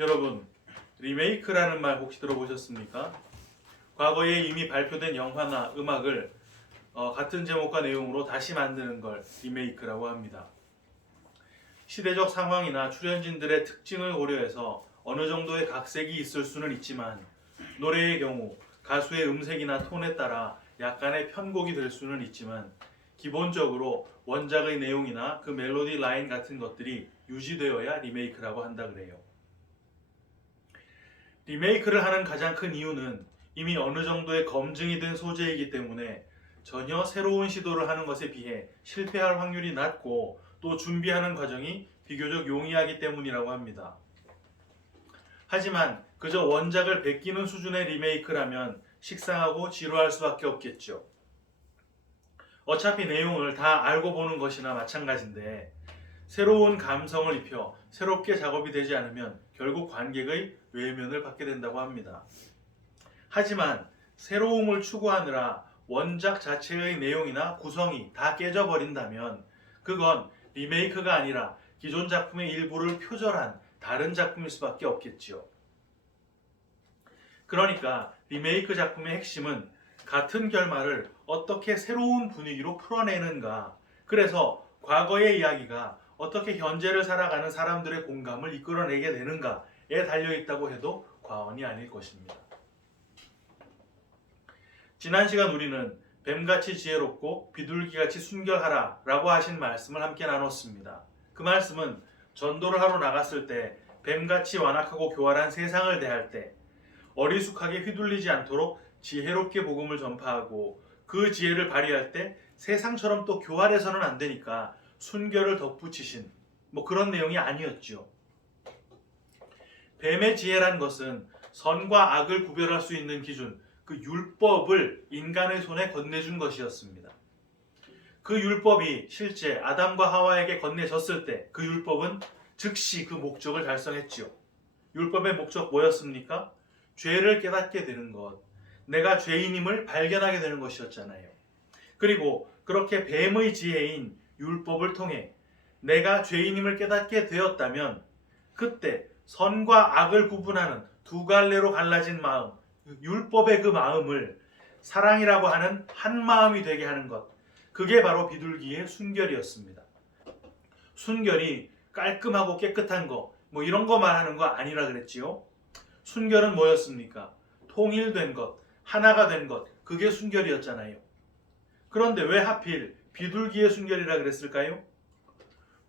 여러분, 리메이크라는 말 혹시 들어보셨습니까? 과거에 이미 발표된 영화나 음악을 같은 제목과 내용으로 다시 만드는 걸 리메이크라고 합니다. 시대적 상황이나 출연진들의 특징을 고려해서 어느 정도의 각색이 있을 수는 있지만 노래의 경우 가수의 음색이나 톤에 따라 약간의 편곡이 될 수는 있지만 기본적으로 원작의 내용이나 그 멜로디 라인 같은 것들이 유지되어야 리메이크라고 한다 그래요. 리메이크를 하는 가장 큰 이유는 이미 어느 정도의 검증이 된 소재이기 때문에 전혀 새로운 시도를 하는 것에 비해 실패할 확률이 낮고 또 준비하는 과정이 비교적 용이하기 때문이라고 합니다. 하지만 그저 원작을 베끼는 수준의 리메이크라면 식상하고 지루할 수밖에 없겠죠. 어차피 내용을 다 알고 보는 것이나 마찬가지인데 새로운 감성을 입혀 새롭게 작업이 되지 않으면 결국 관객의 외면을 받게 된다고 합니다. 하지만 새로움을 추구하느라 원작 자체의 내용이나 구성이 다 깨져버린다면 그건 리메이크가 아니라 기존 작품의 일부를 표절한 다른 작품일 수밖에 없겠지요. 그러니까 리메이크 작품의 핵심은 같은 결말을 어떻게 새로운 분위기로 풀어내는가, 그래서 과거의 이야기가 어떻게 현재를 살아가는 사람들의 공감을 이끌어내게 되는가에 달려있다고 해도 과언이 아닐 것입니다. 지난 시간 우리는 뱀같이 지혜롭고 비둘기같이 순결하라 라고 하신 말씀을 함께 나눴습니다. 그 말씀은 전도를 하러 나갔을 때 뱀같이 완악하고 교활한 세상을 대할 때 어리숙하게 휘둘리지 않도록 지혜롭게 복음을 전파하고 그 지혜를 발휘할 때 세상처럼 또 교활해서는 안 되니까 순결을 덧붙이신 그런 내용이 아니었죠. 뱀의 지혜란 것은 선과 악을 구별할 수 있는 기준, 그 율법을 인간의 손에 건네준 것이었습니다. 그 율법이 실제 아담과 하와에게 건네졌을 때 그 율법은 즉시 그 목적을 달성했지요. 율법의 목적 뭐였습니까? 죄를 깨닫게 되는 것, 내가 죄인임을 발견하게 되는 것이었잖아요. 그리고 그렇게 뱀의 지혜인 율법을 통해 내가 죄인임을 깨닫게 되었다면 그때 선과 악을 구분하는 두 갈래로 갈라진 마음, 율법의 그 마음을 사랑이라고 하는 한 마음이 되게 하는 것, 그게 바로 비둘기의 순결이었습니다. 순결이 깔끔하고 깨끗한 거, 이런 거 말하는 거 아니라 그랬지요. 순결은 뭐였습니까? 통일된 것, 하나가 된 것, 그게 순결이었잖아요. 그런데 왜 하필 비둘기의 순결이라 그랬을까요?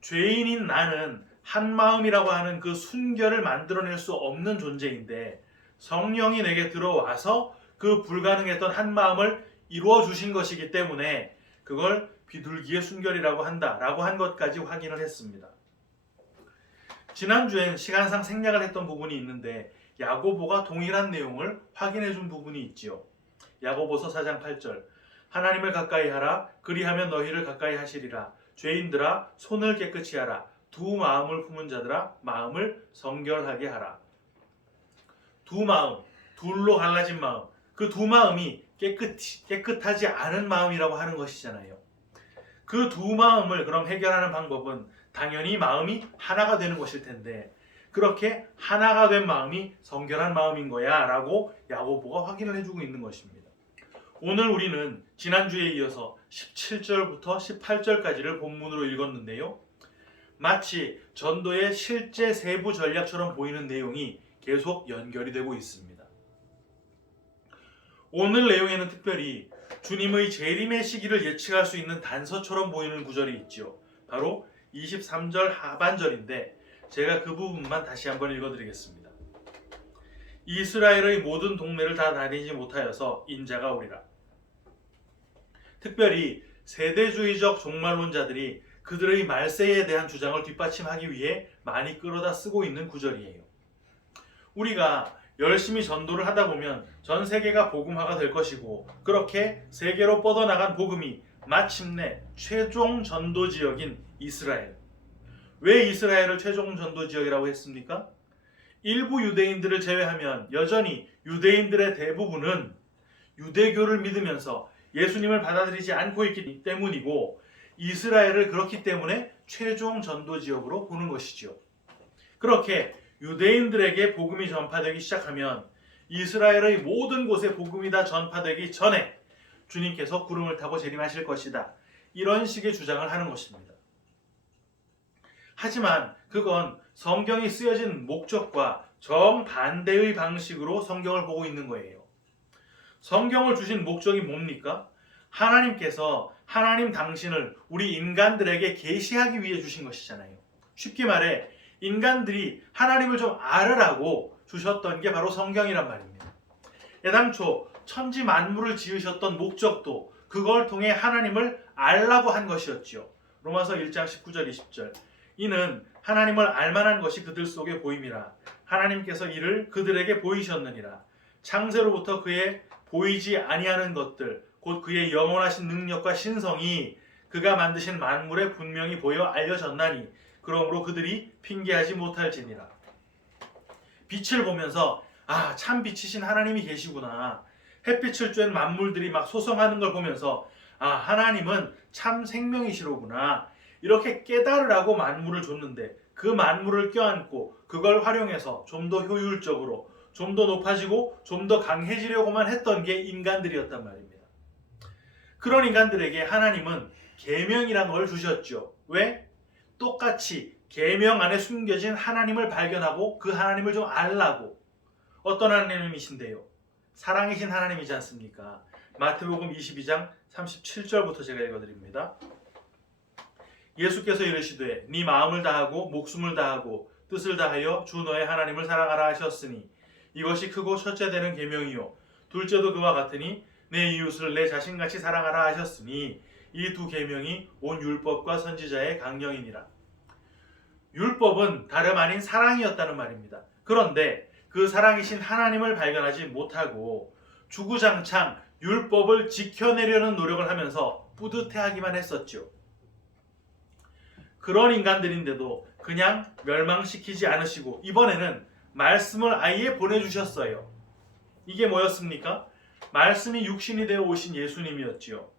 죄인인 나는 한 마음이라고 하는 그 순결을 만들어낼 수 없는 존재인데 성령이 내게 들어와서 그 불가능했던 한 마음을 이루어 주신 것이기 때문에 그걸 비둘기의 순결이라고 한다라고 한 것까지 확인을 했습니다. 지난주엔 시간상 생략을 했던 부분이 있는데 야고보가 동일한 내용을 확인해 준 부분이 있지요. 야고보서 4장 8절 하나님을 가까이 하라 그리하면 너희를 가까이 하시리라 죄인들아 손을 깨끗이 하라 두 마음을 품은 자들아 마음을 성결하게 하라. 두 마음, 둘로 갈라진 마음, 그 두 마음이 깨끗하지 않은 마음이라고 하는 것이잖아요. 그 두 마음을 그럼 해결하는 방법은 당연히 마음이 하나가 되는 것일 텐데 그렇게 하나가 된 마음이 성결한 마음인 거야 라고 야고보가 확인을 해주고 있는 것입니다. 오늘 우리는 지난주에 이어서 17절부터 18절까지를 본문으로 읽었는데요. 마치 전도의 실제 세부 전략처럼 보이는 내용이 계속 연결이 되고 있습니다. 오늘 내용에는 특별히 주님의 재림의 시기를 예측할 수 있는 단서처럼 보이는 구절이 있죠. 바로 23절 하반절인데 제가 그 부분만 다시 한번 읽어드리겠습니다. 이스라엘의 모든 동네를 다 다니지 못하여서 인자가 오리라. 특별히 세대주의적 종말론자들이 그들의 말세에 대한 주장을 뒷받침하기 위해 많이 끌어다 쓰고 있는 구절이에요. 우리가 열심히 전도를 하다 보면 전 세계가 복음화가 될 것이고 그렇게 세계로 뻗어나간 복음이 마침내 최종 전도 지역인 이스라엘. 왜 이스라엘을 최종 전도 지역이라고 했습니까? 일부 유대인들을 제외하면 여전히 유대인들의 대부분은 유대교를 믿으면서 예수님을 받아들이지 않고 있기 때문이고 이스라엘을 그렇기 때문에 최종 전도 지역으로 보는 것이죠. 그렇게 유대인들에게 복음이 전파되기 시작하면 이스라엘의 모든 곳에 복음이 다 전파되기 전에 주님께서 구름을 타고 재림하실 것이다. 이런 식의 주장을 하는 것입니다. 하지만 그건 성경이 쓰여진 목적과 정반대의 방식으로 성경을 보고 있는 거예요. 성경을 주신 목적이 뭡니까? 하나님께서 하나님 당신을 우리 인간들에게 계시하기 위해 주신 것이잖아요. 쉽게 말해 인간들이 하나님을 좀 알으라고 주셨던 게 바로 성경이란 말입니다. 애당초 천지 만물을 지으셨던 목적도 그걸 통해 하나님을 알라고 한 것이었지요. 로마서 1장 19절 20절. 이는 하나님을 알만한 것이 그들 속에 보임이라. 하나님께서 이를 그들에게 보이셨느니라. 창세로부터 그의 보이지 아니하는 것들 곧 그의 영원하신 능력과 신성이 그가 만드신 만물에 분명히 보여 알려졌나니 그러므로 그들이 핑계하지 못할지니라. 빛을 보면서 참 빛이신 하나님이 계시구나. 햇빛을 쬐는 만물들이 막 소성하는 걸 보면서 하나님은 참 생명이시로구나. 이렇게 깨달으라고 만물을 줬는데 그 만물을 껴안고 그걸 활용해서 좀 더 효율적으로 좀 더 높아지고 좀 더 강해지려고만 했던 게 인간들이었단 말입니다. 그런 인간들에게 하나님은 계명이란 걸 주셨죠. 왜? 똑같이 계명 안에 숨겨진 하나님을 발견하고 그 하나님을 좀 알라고. 어떤 하나님이신데요? 사랑이신 하나님이지 않습니까? 마태복음 22장 37절부터 제가 읽어드립니다. 예수께서 이르시되 네 마음을 다하고 목숨을 다하고 뜻을 다하여 주 너의 하나님을 사랑하라 하셨으니 이것이 크고 첫째 되는 계명이요 둘째도 그와 같으니 내 이웃을 내 자신같이 사랑하라 하셨으니 이 두 계명이 온 율법과 선지자의 강령이니라. 율법은 다름 아닌 사랑이었다는 말입니다. 그런데 그 사랑이신 하나님을 발견하지 못하고 주구장창 율법을 지켜내려는 노력을 하면서 뿌듯해하기만 했었죠. 그런 인간들인데도 그냥 멸망시키지 않으시고 이번에는 말씀을 아예 보내주셨어요. 이게 뭐였습니까? 말씀이 육신이 되어 오신 예수님이었지요.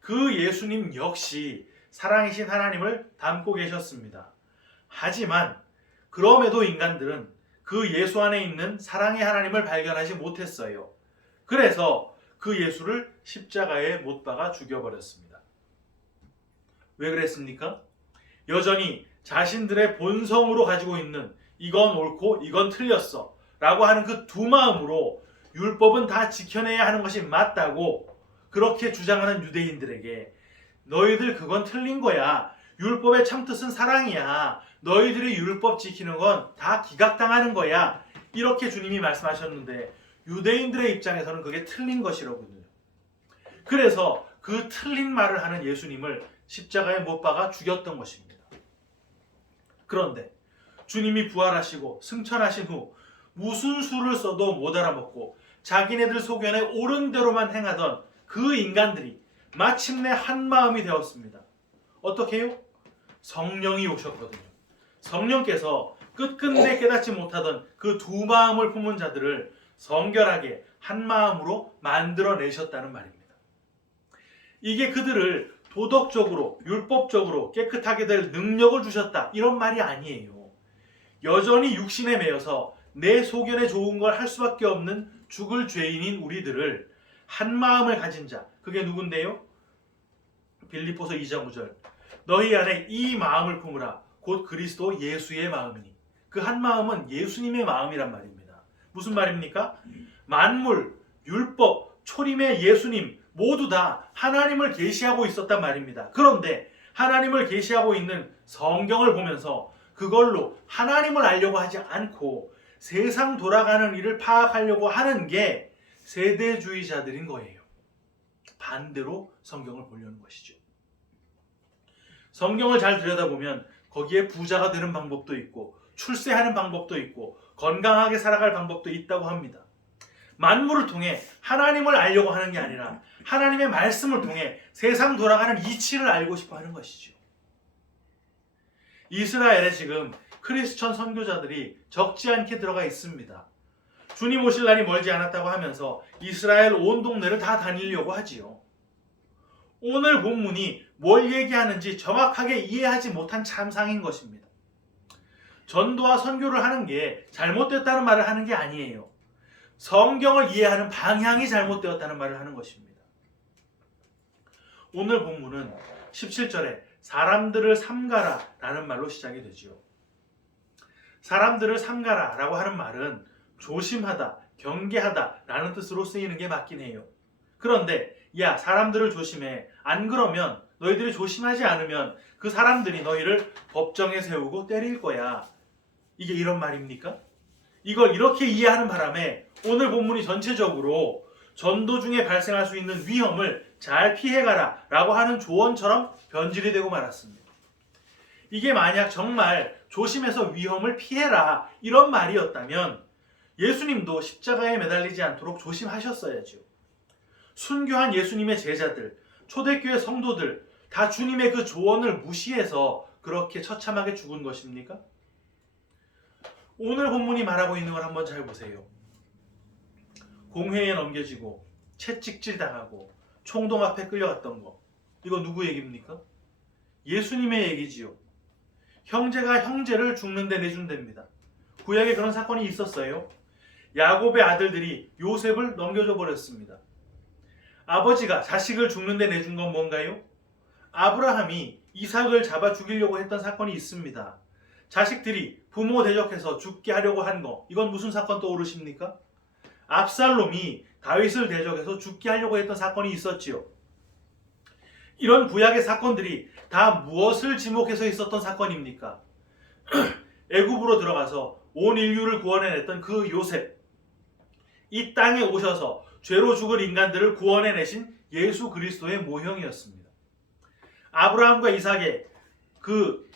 그 예수님 역시 사랑이신 하나님을 담고 계셨습니다. 하지만 그럼에도 인간들은 그 예수 안에 있는 사랑의 하나님을 발견하지 못했어요. 그래서 그 예수를 십자가에 못 박아 죽여버렸습니다. 왜 그랬습니까? 여전히 자신들의 본성으로 가지고 있는 이건 옳고 이건 틀렸어 라고 하는 그 두 마음으로 율법은 다 지켜내야 하는 것이 맞다고 그렇게 주장하는 유대인들에게 너희들 그건 틀린 거야. 율법의 참뜻은 사랑이야. 너희들이 율법 지키는 건 다 기각당하는 거야. 이렇게 주님이 말씀하셨는데 유대인들의 입장에서는 그게 틀린 것이로군요. 그래서 그 틀린 말을 하는 예수님을 십자가에 못 박아 죽였던 것입니다. 그런데 주님이 부활하시고 승천하신 후 무슨 수를 써도 못 알아먹고 자기네들 소견에 옳은 대로만 행하던 그 인간들이 마침내 한 마음이 되었습니다. 어떻게 해요? 성령이 오셨거든요. 성령께서 끝끝내 깨닫지 못하던 그 두 마음을 품은 자들을 성결하게 한 마음으로 만들어내셨다는 말입니다. 이게 그들을 도덕적으로 율법적으로 깨끗하게 될 능력을 주셨다 이런 말이 아니에요. 여전히 육신에 매여서 내 소견에 좋은 걸 할 수밖에 없는 죽을 죄인인 우리들을 한 마음을 가진 자, 그게 누군데요? 빌립보서 2장 9절. 너희 안에 이 마음을 품으라. 곧 그리스도 예수의 마음이니. 그 한 마음은 예수님의 마음이란 말입니다. 무슨 말입니까? 만물, 율법, 초림의 예수님 모두 다 하나님을 계시하고 있었단 말입니다. 그런데 하나님을 계시하고 있는 성경을 보면서 그걸로 하나님을 알려고 하지 않고 세상 돌아가는 일을 파악하려고 하는 게 세대주의자들인 거예요. 반대로 성경을 보려는 것이죠. 성경을 잘 들여다보면 거기에 부자가 되는 방법도 있고 출세하는 방법도 있고 건강하게 살아갈 방법도 있다고 합니다. 만물을 통해 하나님을 알려고 하는 게 아니라 하나님의 말씀을 통해 세상 돌아가는 이치를 알고 싶어 하는 것이죠. 이스라엘에 지금 크리스천 선교자들이 적지 않게 들어가 있습니다. 주님 오실 날이 멀지 않았다고 하면서 이스라엘 온 동네를 다 다니려고 하지요. 오늘 본문이 뭘 얘기하는지 정확하게 이해하지 못한 참상인 것입니다. 전도와 선교를 하는 게 잘못됐다는 말을 하는 게 아니에요. 성경을 이해하는 방향이 잘못되었다는 말을 하는 것입니다. 오늘 본문은 17절에 사람들을 삼가라 라는 말로 시작이 되지요. 사람들을 삼가라 라고 하는 말은 조심하다, 경계하다 라는 뜻으로 쓰이는 게 맞긴 해요. 그런데 야, 사람들을 조심해. 안 그러면, 너희들이 조심하지 않으면 그 사람들이 너희를 법정에 세우고 때릴 거야. 이게 이런 말입니까? 이걸 이렇게 이해하는 바람에 오늘 본문이 전체적으로 전도 중에 발생할 수 있는 위험을 잘 피해가라 라고 하는 조언처럼 변질이 되고 말았습니다. 이게 만약 정말 조심해서 위험을 피해라 이런 말이었다면 예수님도 십자가에 매달리지 않도록 조심하셨어야죠. 순교한 예수님의 제자들, 초대교회 성도들 다 주님의 그 조언을 무시해서 그렇게 처참하게 죽은 것입니까? 오늘 본문이 말하고 있는 걸 한번 잘 보세요. 공회에 넘겨지고 채찍질 당하고 총동 앞에 끌려갔던 거, 이거 누구 얘기입니까? 예수님의 얘기지요. 형제가 형제를 죽는데 내준답니다. 구약에 그런 사건이 있었어요. 야곱의 아들들이 요셉을 넘겨줘 버렸습니다. 아버지가 자식을 죽는데 내준 건 뭔가요? 아브라함이 이삭을 잡아 죽이려고 했던 사건이 있습니다. 자식들이 부모 대적해서 죽게 하려고 한 거, 이건 무슨 사건 떠오르십니까? 압살롬이 다윗을 대적해서 죽게 하려고 했던 사건이 있었지요. 이런 구약의 사건들이 다 무엇을 지목해서 있었던 사건입니까? 애굽으로 들어가서 온 인류를 구원해냈던 그 요셉, 이 땅에 오셔서 죄로 죽을 인간들을 구원해내신 예수 그리스도의 모형이었습니다. 아브라함과 이삭의 그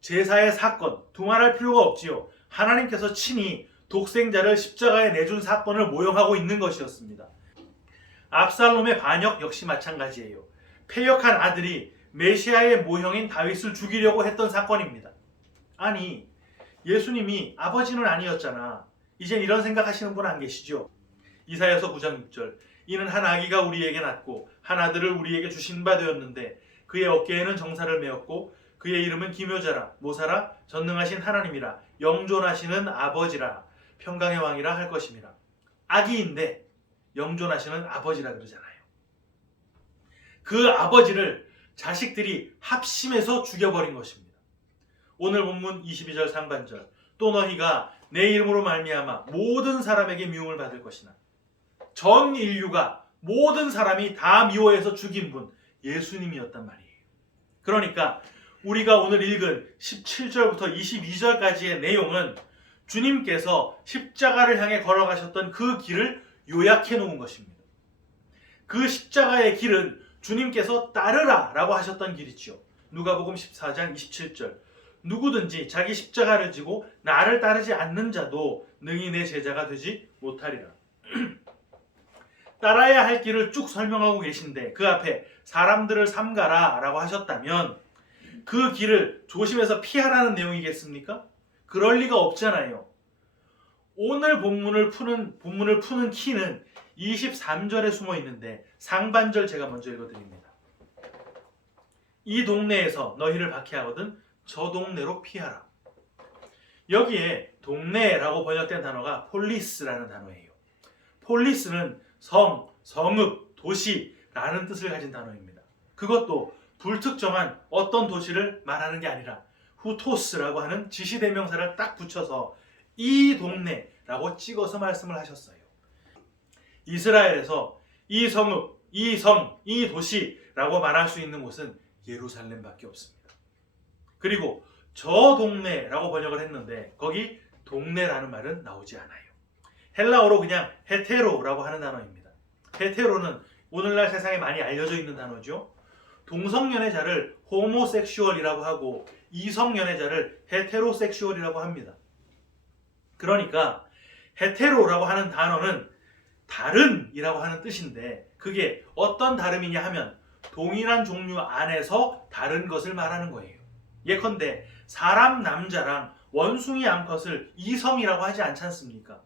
제사의 사건, 두말할 필요가 없지요. 하나님께서 친히 독생자를 십자가에 내준 사건을 모형하고 있는 것이었습니다. 압살롬의 반역 역시 마찬가지예요. 패역한 아들이 메시아의 모형인 다윗을 죽이려고 했던 사건입니다. 아니, 예수님이 아버지는 아니었잖아. 이젠 이런 생각하시는 분 안 계시죠? 이사야서 9장 6절, 이는 한 아기가 우리에게 낳고 한 아들을 우리에게 주신 바 되었는데 그의 어깨에는 정사를 메었고 그의 이름은 기묘자라, 모사라, 전능하신 하나님이라, 영존하시는 아버지라, 평강의 왕이라 할 것임이라. 아기인데 영존하시는 아버지라 그러잖아요. 그 아버지를 자식들이 합심해서 죽여버린 것입니다. 오늘 본문 22절 상반절, 또 너희가 내 이름으로 말미암아 모든 사람에게 미움을 받을 것이나. 전 인류가, 모든 사람이 다 미워해서 죽인 분, 예수님이었단 말이에요. 그러니까 우리가 오늘 읽은 17절부터 22절까지의 내용은 주님께서 십자가를 향해 걸어가셨던 그 길을 요약해 놓은 것입니다. 그 십자가의 길은 주님께서 따르라 라고 하셨던 길이죠. 누가복음 14장 27절, 누구든지 자기 십자가를 지고 나를 따르지 않는 자도 능히 내 제자가 되지 못하리라. 따라야 할 길을 쭉 설명하고 계신데 그 앞에 사람들을 삼가라 라고 하셨다면 그 길을 조심해서 피하라는 내용이겠습니까? 그럴 리가 없잖아요. 오늘 본문을 푸는 키는 23절에 숨어 있는데 상반절 제가 먼저 읽어드립니다. 이 동네에서 너희를 박해하거든 저 동네로 피하라. 여기에 동네라고 번역된 단어가 폴리스라는 단어예요. 폴리스는 성, 성읍, 도시라는 뜻을 가진 단어입니다. 그것도 불특정한 어떤 도시를 말하는 게 아니라 후토스라고 하는 지시대명사를 딱 붙여서 이 동네라고 찍어서 말씀을 하셨어요. 이스라엘에서 이 성읍, 이 성, 이 도시라고 말할 수 있는 곳은 예루살렘밖에 없습니다. 그리고 저 동네라고 번역을 했는데 거기 동네라는 말은 나오지 않아요. 헬라어로 그냥 헤테로라고 하는 단어입니다. 헤테로는 오늘날 세상에 많이 알려져 있는 단어죠. 동성연애자를 호모섹슈얼이라고 하고 이성연애자를 헤테로섹슈얼이라고 합니다. 그러니까 헤테로라고 하는 단어는 다른이라고 하는 뜻인데 그게 어떤 다름이냐 하면 동일한 종류 안에서 다른 것을 말하는 거예요. 예컨대 사람 남자랑 원숭이 암컷을 이성이라고 하지 않지 않습니까?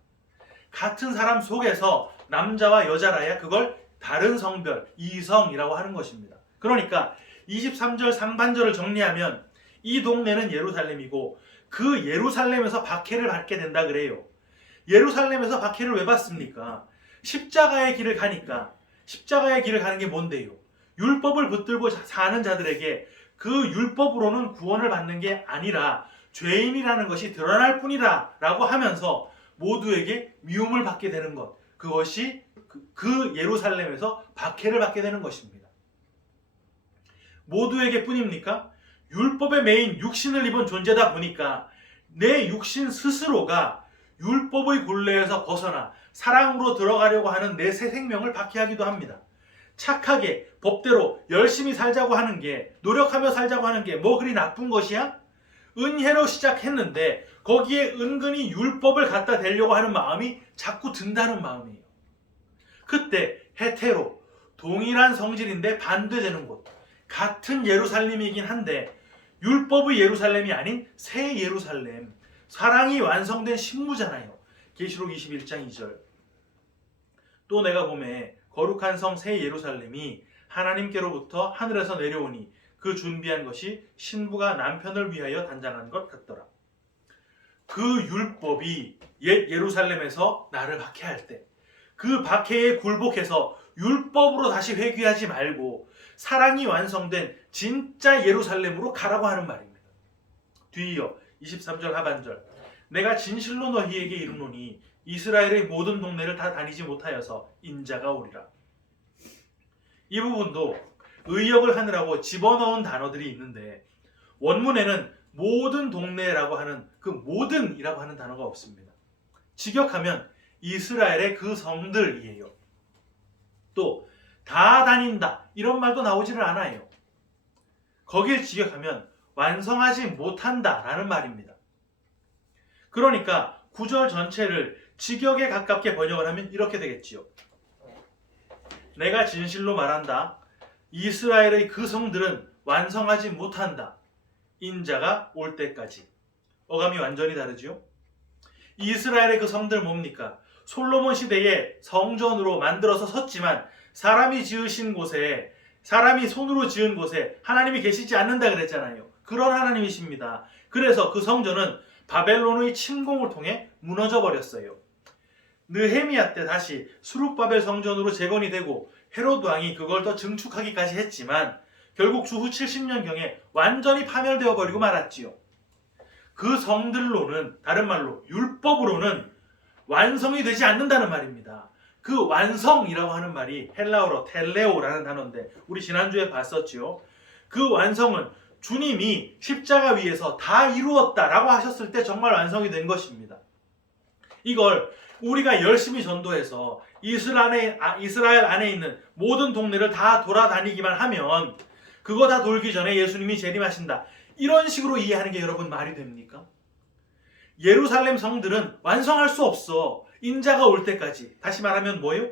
같은 사람 속에서 남자와 여자라야 그걸 다른 성별, 이성이라고 하는 것입니다. 그러니까 23절 상반절을 정리하면 이 동네는 예루살렘이고 그 예루살렘에서 박해를 받게 된다 그래요. 예루살렘에서 박해를 왜 받습니까? 십자가의 길을 가니까. 십자가의 길을 가는 게 뭔데요? 율법을 붙들고 사는 자들에게 그 율법으로는 구원을 받는 게 아니라 죄인이라는 것이 드러날 뿐이다 라고 하면서 모두에게 미움을 받게 되는 것, 그것이 그 예루살렘에서 박해를 받게 되는 것입니다. 모두에게 뿐입니까? 율법에 매인 육신을 입은 존재다 보니까 내 육신 스스로가 율법의 굴레에서 벗어나 사랑으로 들어가려고 하는 내 새 생명을 박해하기도 합니다. 착하게 법대로 열심히 살자고 하는 게, 노력하며 살자고 하는 게 뭐 그리 나쁜 것이야? 은혜로 시작했는데 거기에 은근히 율법을 갖다 대려고 하는 마음이 자꾸 든다는 마음이에요. 그때 헤테로, 동일한 성질인데 반대되는 곳, 같은 예루살렘이긴 한데 율법의 예루살렘이 아닌 새 예루살렘, 사랑이 완성된 신부잖아요. 계시록 21장 2절. 또 내가 보매 거룩한 성 새 예루살렘이 하나님께로부터 하늘에서 내려오니 그 준비한 것이 신부가 남편을 위하여 단장한 것 같더라. 그 율법이 옛 예루살렘에서 나를 박해할 때 그 박해에 굴복해서 율법으로 다시 회귀하지 말고 사랑이 완성된 진짜 예루살렘으로 가라고 하는 말입니다. 뒤이어 23절 하반절. 내가 진실로 너희에게 이르노니 이스라엘의 모든 동네를 다 다니지 못하여서 인자가 오리라. 이 부분도 의역을 하느라고 집어넣은 단어들이 있는데 원문에는 모든 동네라고 하는 그 모든이라고 하는 단어가 없습니다. 직역하면 이스라엘의 그 성들이에요. 또 다 다닌다 이런 말도 나오지를 않아요. 거길 직역하면 완성하지 못한다 라는 말입니다. 그러니까 구절 전체를 직역에 가깝게 번역을 하면 이렇게 되겠지요. 내가 진실로 말한다. 이스라엘의 그 성들은 완성하지 못한다. 인자가 올 때까지. 어감이 완전히 다르지요. 이스라엘의 그 성들 뭡니까? 솔로몬 시대에 성전으로 만들어서 섰지만 사람이 지으신 곳에, 사람이 손으로 지은 곳에 하나님이 계시지 않는다 그랬잖아요. 그런 하나님이십니다. 그래서 그 성전은 바벨론의 침공을 통해 무너져 버렸어요. 느헤미야 때 다시 수룹바벨 성전으로 재건이 되고 헤롯 왕이 그걸 더 증축하기까지 했지만 결국 주후 70년경에 완전히 파멸되어 버리고 말았지요. 그 성들로는, 다른 말로 율법으로는 완성이 되지 않는다는 말입니다. 그 완성이라고 하는 말이 헬라어로 텔레오라는 단어인데 우리 지난주에 봤었지요. 그 완성은 주님이 십자가 위에서 다 이루었다라고 하셨을 때 정말 완성이 된 것입니다. 이걸 우리가 열심히 전도해서 이스라엘 안에 있는 모든 동네를 다 돌아다니기만 하면 그거 다 돌기 전에 예수님이 재림하신다. 이런 식으로 이해하는 게 여러분 말이 됩니까? 예루살렘 성들은 완성할 수 없어. 인자가 올 때까지. 다시 말하면 뭐예요?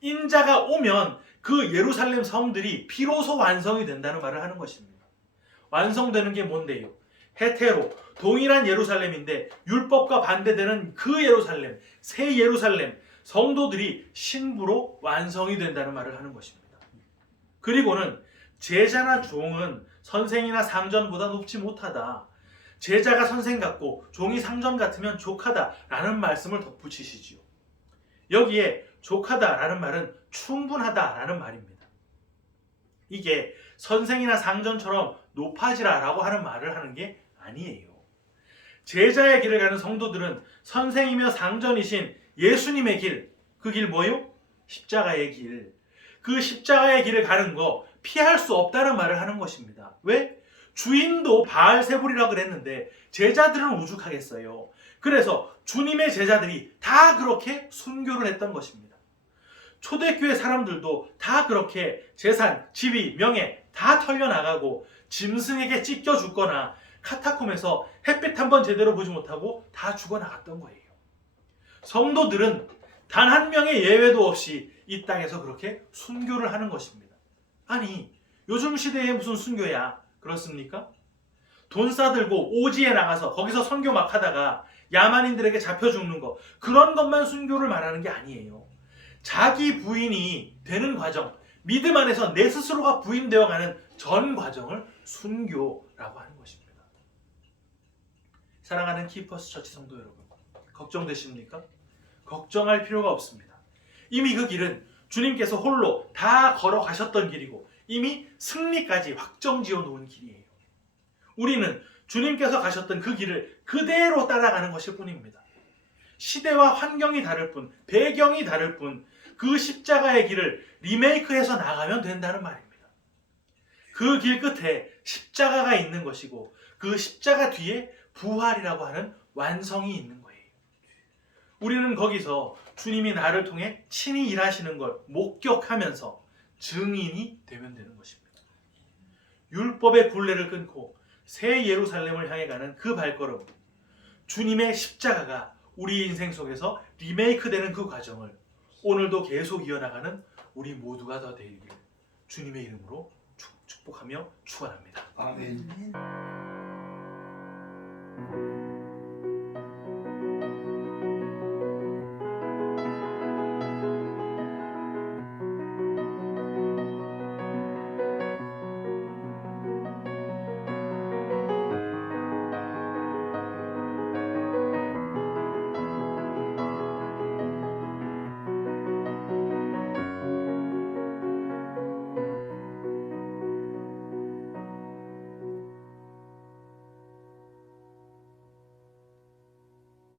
인자가 오면 그 예루살렘 성들이 비로소 완성이 된다는 말을 하는 것입니다. 완성되는 게 뭔데요? 헤테로, 동일한 예루살렘인데 율법과 반대되는 그 예루살렘, 새 예루살렘, 성도들이 신부로 완성이 된다는 말을 하는 것입니다. 그리고는 제자나 종은 선생이나 상전보다 높지 못하다. 제자가 선생 같고 종이 상전 같으면 족하다라는 말씀을 덧붙이시지요. 여기에 족하다라는 말은 충분하다라는 말입니다. 이게 선생이나 상전처럼 높아지라라고 하는 말을 하는 게 아니에요. 제자의 길을 가는 성도들은 선생이며 상전이신 예수님의 길, 그 길 뭐예요? 십자가의 길. 그 십자가의 길을 가는 거 피할 수 없다는 말을 하는 것입니다. 왜? 주인도 바알세불이라고 그랬는데 제자들은 오죽하겠어요. 그래서 주님의 제자들이 다 그렇게 순교를 했던 것입니다. 초대교회 사람들도 다 그렇게 재산, 지위, 명예 다 털려나가고 짐승에게 찢겨 죽거나 카타콤에서 햇빛 한번 제대로 보지 못하고 다 죽어나갔던 거예요. 성도들은 단 한 명의 예외도 없이 이 땅에서 그렇게 순교를 하는 것입니다. 아니, 요즘 시대에 무슨 순교야? 그렇습니까? 돈 싸들고 오지에 나가서 거기서 선교 막 하다가 야만인들에게 잡혀 죽는 거, 그런 것만 순교를 말하는 게 아니에요. 자기 부인이 되는 과정, 믿음 안에서 내 스스로가 부인되어가는 전 과정을 순교라고 하는 것입니다. 사랑하는 키퍼스 처치 성도 여러분, 걱정되십니까? 걱정할 필요가 없습니다. 이미 그 길은 주님께서 홀로 다 걸어가셨던 길이고 이미 승리까지 확정지어 놓은 길이에요. 우리는 주님께서 가셨던 그 길을 그대로 따라가는 것일 뿐입니다. 시대와 환경이 다를 뿐, 배경이 다를 뿐, 그 십자가의 길을 리메이크해서 나가면 된다는 말입니다. 그 길 끝에 십자가가 있는 것이고 그 십자가 뒤에 부활이라고 하는 완성이 있는 거예요. 우리는 거기서 주님이 나를 통해 친히 일하시는 걸 목격하면서 증인이 되면 되는 것입니다. 율법의 굴레를 끊고 새 예루살렘을 향해 가는 그 발걸음, 주님의 십자가가 우리 인생 속에서 리메이크되는 그 과정을 오늘도 계속 이어나가는 우리 모두가 다 되길 주님의 이름으로 축복하며 축원합니다. 아멘.